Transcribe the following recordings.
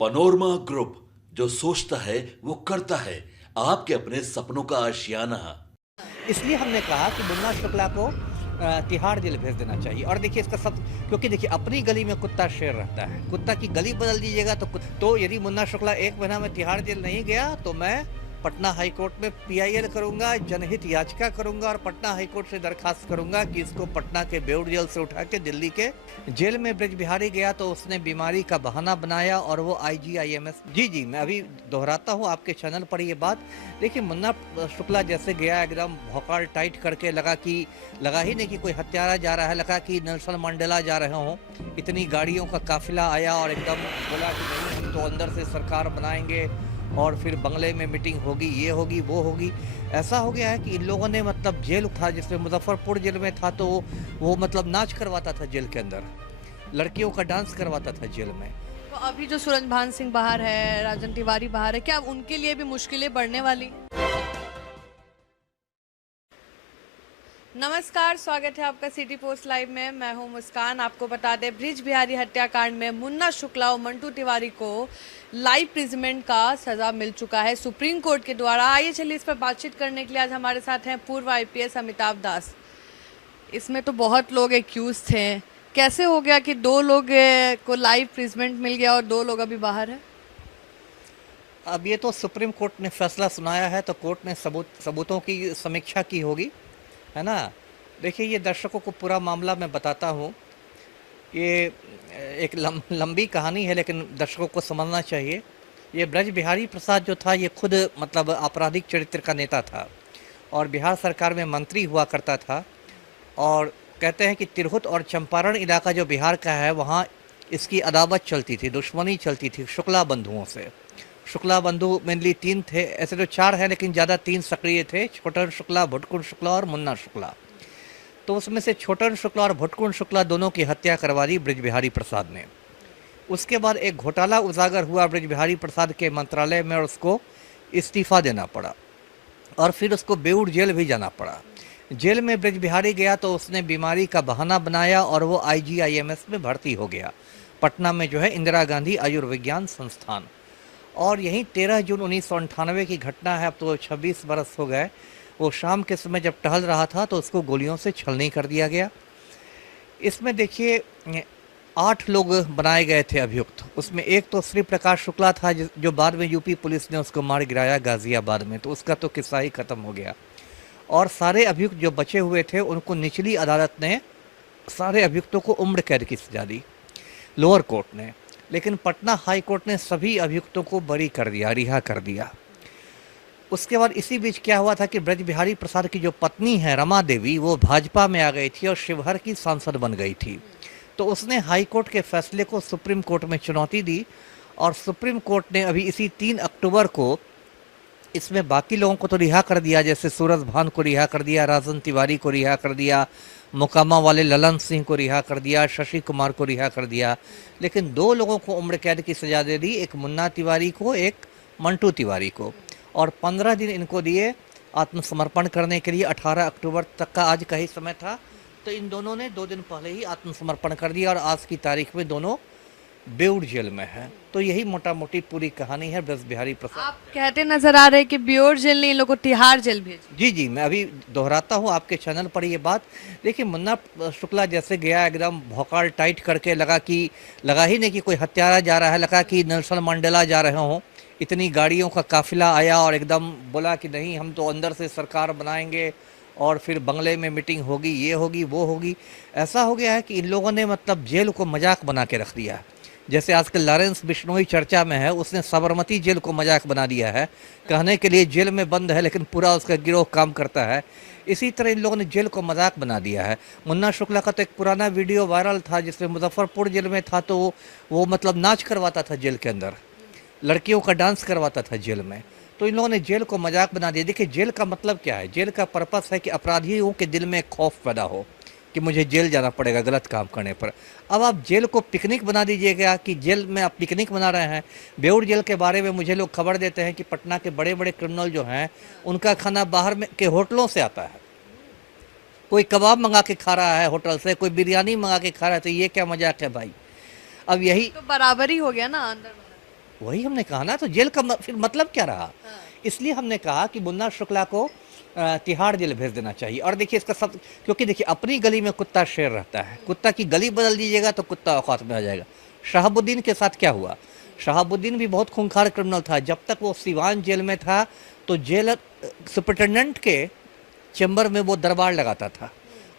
Panorama group, जो सोचता है वो करता है। आपके अपने सपनों का आशियाना। इसलिए हमने कहा कि मुन्ना शुक्ला को तिहाड़ जेल भेज देना चाहिए। और देखिए इसका सब, क्योंकि देखिए अपनी गली में कुत्ता शेर रहता है, कुत्ता की गली बदल दीजिएगा तो यदि मुन्ना शुक्ला 1 महीना में तिहाड़ जेल नहीं गया तो मैं पटना हाई कोर्ट में पीआईएल करूंगा, जनहित याचिका करूंगा और पटना हाई कोर्ट से दरखास्त करूंगा कि इसको पटना के बेउर जेल से उठा के दिल्ली के जेल में ब्रज बिहारी गया तो उसने बीमारी का बहाना बनाया और वो आईजीआईएमएस। जी जी, मैं अभी दोहराता हूँ आपके चैनल पर ये बात। देखिए मुन्ना शुक्ला जैसे गया एकदम भौकाल टाइट करके, लगा ही नहीं कि कोई हत्यारा जा रहा है, लगा कि नेल्सन मंडेला जा रहे हों। इतनी गाड़ियों का काफिला आया और एकदम बोला कि नहीं हम तो अंदर से सरकार बनाएंगे और फिर बंगले में मीटिंग होगी, ये होगी वो होगी। ऐसा हो गया है कि इन लोगों ने मतलब जेल था जिसमें मुजफ्फरपुर जेल में था तो वो मतलब नाच करवाता था जेल के अंदर, लड़कियों का डांस करवाता था जेल में। तो अभी जो सूरजभान सिंह बाहर है, राजन तिवारी बाहर है, क्या उनके लिए भी मुश्किलें बढ़ने वाली हैं? नमस्कार, स्वागत है आपका सिटी पोस्ट लाइव में। मैं हूं मुस्कान। आपको बता दें, ब्रिज बिहारी हत्याकांड में मुन्ना शुक्ला और मंटू तिवारी को लाइफ इम्प्रिजनमेंट का सजा मिल चुका है सुप्रीम कोर्ट के द्वारा। आइए चलिए इस पर बातचीत करने के लिए आज हमारे साथ हैं पूर्व आईपीएस अमिताभ दास। इसमें तो बहुत लोग एक्यूज थे, कैसे हो गया कि 2 लोग को लाइफ इम्प्रिजनमेंट मिल गया और 2 लोग अभी बाहर है? अब ये तो सुप्रीम कोर्ट ने फैसला सुनाया है तो कोर्ट ने सबूतों की समीक्षा की होगी, है ना। देखिए ये दर्शकों को पूरा मामला मैं बताता हूँ। ये एक लंबी कहानी है लेकिन दर्शकों को समझना चाहिए। ये ब्रज बिहारी प्रसाद जो था ये खुद मतलब आपराधिक चरित्र का नेता था और बिहार सरकार में मंत्री हुआ करता था। और कहते हैं कि तिरहुत और चंपारण इलाका जो बिहार का है वहाँ इसकी अदावत चलती थी, दुश्मनी चलती थी शुक्ला बंधुओं से। शुक्ला बंधु मेनली 3 थे, ऐसे तो 4 हैं लेकिन ज़्यादा 3 सक्रिय थे, छोटन शुक्ला, भुटकुंड शुक्ला और मुन्ना शुक्ला। तो उसमें से छोटन शुक्ला और भुटकुंड शुक्ला दोनों की हत्या करवा दी ब्रज बिहारी प्रसाद ने। उसके बाद एक घोटाला उजागर हुआ ब्रज बिहारी प्रसाद के मंत्रालय में और उसको इस्तीफा देना पड़ा और फिर उसको बेउर जेल भी जाना पड़ा। जेल में ब्रज बिहारी गया तो उसने बीमारी का बहाना बनाया और वो आईजीआईएमएस में भर्ती हो गया, पटना में जो है इंदिरा गांधी आयुर्विज्ञान संस्थान। और यहीं 13 जून 1998 की घटना है, अब तो 26 बरस हो गए। वो शाम के समय जब टहल रहा था तो उसको गोलियों से छलनी कर दिया गया। इसमें देखिए 8 लोग बनाए गए थे अभियुक्त। उसमें एक तो श्री प्रकाश शुक्ला था जो बाद में यूपी पुलिस ने उसको मार गिराया गाजियाबाद में, तो उसका तो किस्सा ही खत्म हो गया। और सारे अभियुक्त जो बचे हुए थे उनको निचली अदालत ने सारे अभियुक्तों को उम्र कैद की सजा दी, लोअर कोर्ट ने। लेकिन पटना हाई कोर्ट ने सभी अभियुक्तों को बरी कर दिया, रिहा कर दिया। उसके बाद इसी बीच क्या हुआ था कि ब्रज बिहारी प्रसाद की जो पत्नी है रमा देवी, वो भाजपा में आ गई थी और शिवहर की सांसद बन गई थी। तो उसने हाई कोर्ट के फैसले को सुप्रीम कोर्ट में चुनौती दी और सुप्रीम कोर्ट ने अभी इसी 3 अक्टूबर को इसमें बाकी लोगों को तो रिहा कर दिया, जैसे सूरज भान को रिहा कर दिया, राजन तिवारी को रिहा कर दिया, मोकामा वाले ललन सिंह को रिहा कर दिया, शशि कुमार को रिहा कर दिया। लेकिन 2 लोगों को उम्र कैद की सजा दे दी, एक मुन्ना तिवारी को, एक मंटू तिवारी को। और 15 दिन इनको दिए आत्मसमर्पण करने के लिए। 18 अक्टूबर तक का आज का ही समय था, तो इन दोनों ने 2 दिन पहले ही आत्मसमर्पण कर दिया और आज की तारीख में दोनों बेउर जेल में है। तो यही मोटा मोटी पूरी कहानी है ब्रज बिहारी प्रसाद। आप कहते नजर आ रहे हैं कि बेउर जेल नहीं, इन लोगों को तिहाड़ जेल भेज। जी जी, मैं अभी दोहराता हूँ आपके चैनल पर ये बात। देखिए मुन्ना शुक्ला जैसे गया एकदम भौकाल टाइट करके, लगा ही नहीं कि कोई हत्यारा जा रहा है, लगा कि नेल्सन मंडेला जा रहे हों। इतनी गाड़ियों का काफिला आया और एकदम बोला कि नहीं हम तो अंदर से सरकार बनाएंगे और फिर बंगले में मीटिंग होगी, ये होगी वो होगी। ऐसा हो गया है कि इन लोगों ने मतलब जेल को मजाक बना के रख दिया है। जैसे आजकल लॉरेंस बिश्नोई चर्चा में है, उसने साबरमती जेल को मजाक बना दिया है, कहने के लिए जेल में बंद है लेकिन पूरा उसका गिरोह काम करता है। इसी तरह इन लोगों ने जेल को मजाक बना दिया है। मुन्ना शुक्ला का तो एक पुराना वीडियो वायरल था जिसमें मुजफ्फरपुर जेल में था तो वो मतलब नाच करवाता था जेल के अंदर, लड़कियों का डांस करवाता था जेल में। तो इन लोगों ने जेल को मजाक बना दिया। देखिए जेल का मतलब क्या है, जेल का पर्पस है कि अपराधियों के दिल में खौफ पैदा हो कि मुझे जेल जाना पड़ेगा गलत काम करने पर। अब आप जेल को पिकनिक बना दीजिएगा कि जेल में आप पिकनिक बना रहे हैं। बेउर जेल के बारे में मुझे लोग खबर देते हैं कि पटना के बड़े बड़े क्रिमिनल जो हैं उनका खाना बाहर में के होटलों से आता है। कोई कबाब मंगा के खा रहा है होटल से, कोई बिरयानी मंगा के खा रहा है, तो ये क्या मजाक है भाई। अब यही तो बराबर ही हो गया ना अंदर। वही हमने कहा ना, तो जेल का फिर मतलब क्या रहा। इसलिए हमने कहा कि मुन्ना शुक्ला को तिहाड़ जेल भेज देना चाहिए। और देखिए इसका सब, क्योंकि देखिए अपनी गली में कुत्ता शेर रहता है, कुत्ता की गली बदल दीजिएगा तो कुत्ता औकात में आ जाएगा। शहाबुद्दीन के साथ क्या हुआ, शहाबुद्दीन भी बहुत खूंखार क्रिमिनल था। जब तक वो सीवान जेल में था तो जेल सुपरिटेंडेंट के चैम्बर में वो दरबार लगाता था,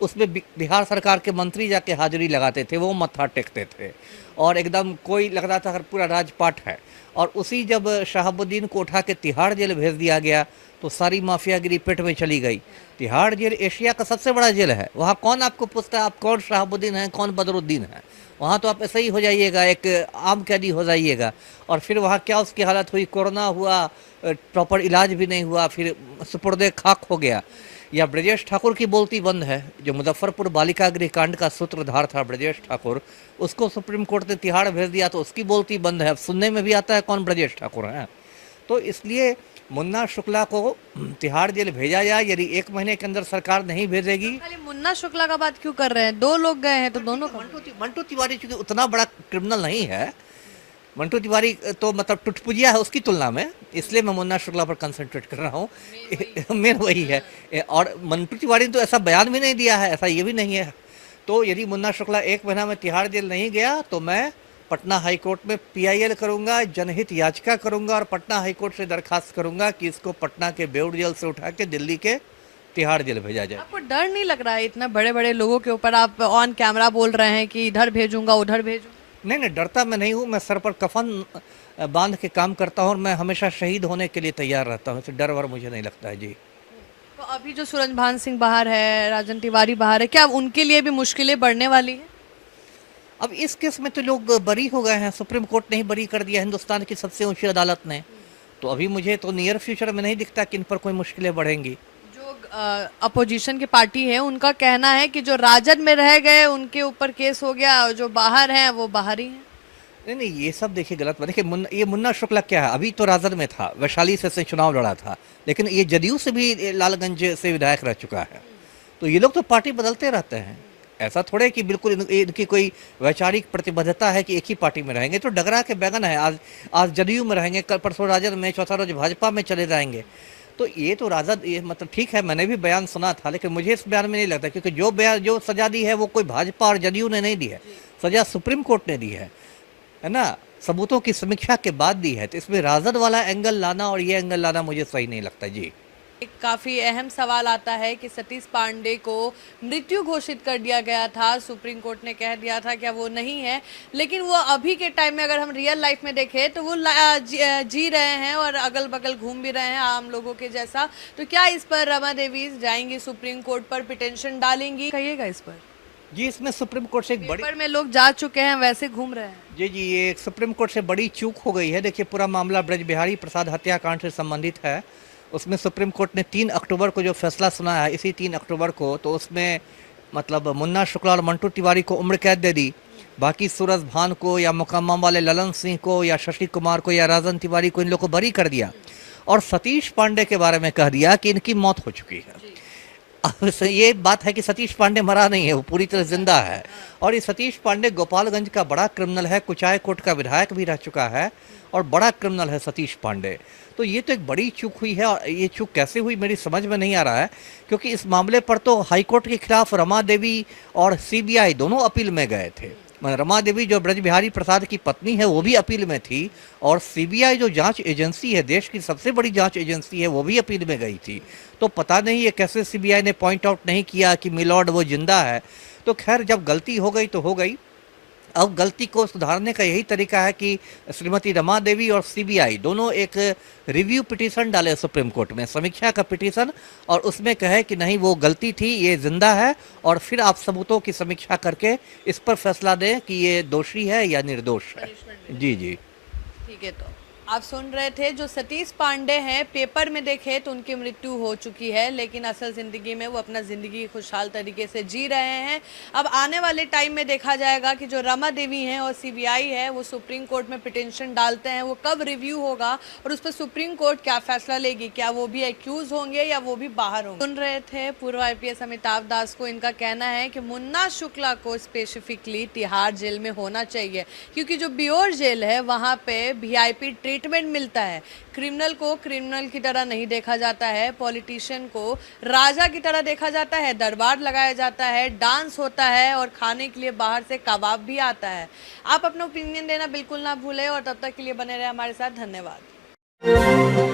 उसमें बिहार सरकार के मंत्री जाके हाजिरी लगाते थे, वो मत्था टेकते थे और एकदम कोई लगता था पूरा राजपाट है। और उसी जब शहाबुद्दीन को उठा के तिहाड़ जेल भेज दिया गया तो सारी माफियागिरी पेट में चली गई। तिहाड़ जेल एशिया का सबसे बड़ा जेल है, वहाँ कौन आपको पूछता है आप कौन शहाबुद्दीन है कौन बदरुद्दीन है। वहाँ तो आप ऐसे ही हो जाइएगा, एक आम कैदी हो जाइएगा। और फिर वहाँ क्या उसकी हालत हुई, कोरोना हुआ, प्रॉपर इलाज भी नहीं हुआ, फिर सुपुर्दे खाक हो गया। या ब्रजेश ठाकुर की बोलती बंद है, जो मुजफ्फरपुर बालिका गृह कांड का सूत्रधार था ब्रजेश ठाकुर, उसको सुप्रीम कोर्ट ने तिहाड़ भेज दिया तो उसकी बोलती बंद है। अब सुनने में भी आता है कौन ब्रजेश ठाकुर है। तो इसलिए मुन्ना शुक्ला को तिहाड़ जेल भेजा जाए। यदि 1 महीने के अंदर सरकार नहीं भेजेगी। खाली मुन्ना शुक्ला का बात क्यों कर रहे हैं, 2 लोग गए हैं तो दोनों का। मंटू तिवारी चूंकि उतना बड़ा क्रिमिनल नहीं है, मंटू तिवारी तो मतलब टुटपुजिया है उसकी तुलना में, इसलिए मैं मुन्ना शुक्ला पर कंसंट्रेट कर रहा हूँ। मेन वही है। और मंटू तिवारी ने तो ऐसा बयान भी नहीं दिया है, ऐसा ये भी नहीं है। तो यदि मुन्ना शुक्ला 1 महीना में तिहाड़ जेल नहीं गया तो मैं पटना हाईकोर्ट में PIL करूंगा, जनहित याचिका करूंगा और पटना हाईकोर्ट से दरखास्त करूंगा कि इसको पटना के बेउर जेल से उठा के दिल्ली के तिहाड़ जेल भेजा जाए। आपको डर नहीं लग रहा है इतना बड़े बड़े लोगों के ऊपर आप ऑन कैमरा बोल रहे हैं कि इधर भेजूंगा उधर भेजूंगा। नहीं नहीं, डरता मैं नहीं हूँ, मैं सर पर कफन बांध के काम करता हूँ और मैं हमेशा शहीद होने के लिए तैयार रहता हूँ, तो डर वर मुझे नहीं लगता है जी। तो अभी जो सूरजभान सिंह बाहर है, राजन तिवारी बाहर है, क्या उनके लिए भी मुश्किलें बढ़ने वाली हैं? अब इस केस में तो लोग बरी हो गए हैं, सुप्रीम कोर्ट ने ही बरी कर दिया हिंदुस्तान की सबसे ऊंची अदालत ने। तो अभी मुझे तो नियर फ्यूचर में नहीं दिखता कि इन पर कोई मुश्किलें बढ़ेंगी। जो अपोजिशन की पार्टी है उनका कहना है कि जो राजद में रह गए उनके ऊपर केस हो गया और जो बाहर हैं वो बाहर ही हैं। नहीं नहीं, ये सब देखिए गलत बात। देखिए ये मुन्ना शुक्ला क्या है, अभी तो राजद में था, वैशाली से चुनाव लड़ा था, लेकिन ये जदयू से भी लालगंज से विधायक रह चुका है। तो ये लोग तो पार्टी बदलते रहते हैं, ऐसा थोड़े कि बिल्कुल इनकी कोई वैचारिक प्रतिबद्धता है कि एक ही पार्टी में रहेंगे। तो डगरा के बैगन है, आज जदयू में रहेंगे, कल परसों राजद में, चौथा रोज भाजपा में चले जाएंगे। तो ये तो राजद, ये मतलब ठीक है, मैंने भी बयान सुना था, लेकिन मुझे इस बयान में नहीं लगता, क्योंकि जो बयान जो सजा दी है वो कोई भाजपा और जदयू ने नहीं दी है, सजा सुप्रीम कोर्ट ने दी है ना, सबूतों की समीक्षा के बाद दी है। तो इसमें राजद वाला एंगल लाना और ये एंगल लाना मुझे सही नहीं लगता जी। एक काफी अहम सवाल आता है कि सतीश पांडे को मृत्यु घोषित कर दिया गया था, सुप्रीम कोर्ट ने कह दिया था क्या वो नहीं है, लेकिन वो अभी के टाइम में अगर हम रियल लाइफ में देखें तो वो जी रहे हैं और अगल बगल घूम भी रहे हैं आम लोगों के जैसा। तो क्या इस पर रमा देवी जाएंगी सुप्रीम कोर्ट पर, पिटीशन डालेंगी, कहिएगा इस पर। जी, इसमें सुप्रीम कोर्ट से एक बड़ी, पेपर में लोग जा चुके हैं वैसे घूम रहे हैं। जी ये एक सुप्रीम कोर्ट से बड़ी चूक हो गई है। देखिए पूरा मामला ब्रज बिहारी प्रसाद हत्याकांड से संबंधित है। उसमें सुप्रीम कोर्ट ने 3 अक्टूबर को जो फैसला सुनाया है, इसी 3 अक्टूबर को, तो उसमें मतलब मुन्ना शुक्ला और मंटू तिवारी को उम्र कैद दे दी, बाकी सूरज भान को या मुकम्मा वाले ललन सिंह को या शशि कुमार को या राजन तिवारी को, इन लोग को बरी कर दिया और सतीश पांडे के बारे में कह दिया कि इनकी मौत हो चुकी है। अब ये बात है कि सतीश पांडे मरा नहीं है, वो पूरी तरह जिंदा है। और ये सतीश पांडे गोपालगंज का बड़ा क्रिमिनल है, कुचाय कोट का विधायक भी रह चुका है और बड़ा क्रिमिनल है सतीश पांडे। तो ये तो एक बड़ी चूक हुई है और ये चूक कैसे हुई मेरी समझ में नहीं आ रहा है, क्योंकि इस मामले पर तो हाईकोर्ट के खिलाफ रमा देवी और CBI दोनों अपील में गए थे। रमा देवी जो ब्रज बिहारी प्रसाद की पत्नी है वो भी अपील में थी और CBI जो जांच एजेंसी है, देश की सबसे बड़ी जांच एजेंसी है, वो भी अपील में गई थी। तो पता नहीं ये कैसे CBI ने पॉइंट आउट नहीं किया कि मिलॉर्ड वो जिंदा है। तो खैर जब गलती हो गई तो हो गई। अब गलती को सुधारने का यही तरीका है कि श्रीमती रमा देवी और CBI दोनों एक रिव्यू पिटीशन डाले सुप्रीम कोर्ट में, समीक्षा का पिटीशन, और उसमें कहे कि नहीं वो गलती थी, ये जिंदा है, और फिर आप सबूतों की समीक्षा करके इस पर फैसला दें कि ये दोषी है या निर्दोष है। जी जी ठीक है, तो आप सुन रहे थे, जो सतीश पांडे हैं पेपर में देखे तो उनकी मृत्यु हो चुकी है, लेकिन असल ज़िंदगी में वो अपना ज़िंदगी खुशहाल तरीके से जी रहे हैं। अब आने वाले टाइम में देखा जाएगा कि जो रमा देवी हैं और सीबीआई है वो सुप्रीम कोर्ट में पिटिशन डालते हैं, वो कब रिव्यू होगा और उस पर सुप्रीम कोर्ट क्या फैसला लेगी, क्या वो भी एक्यूज होंगे या वो भी बाहर होंगे। सुन रहे थे पूर्व IPS अमिताभ दास को, इनका कहना है कि मुन्ना शुक्ला को स्पेसिफिकली तिहाड़ जेल में होना चाहिए, क्योंकि जो बियोर जेल है वहाँ पे VIP ट्रीटमेंट मिलता है। क्रिमिनल को क्रिमिनल की तरह नहीं देखा जाता है, पॉलिटिशियन को राजा की तरह देखा जाता है, दरबार लगाया जाता है, डांस होता है और खाने के लिए बाहर से कबाब भी आता है। आप अपना ओपिनियन देना बिल्कुल ना भूलें और तब तक के लिए बने रहे हमारे साथ। धन्यवाद।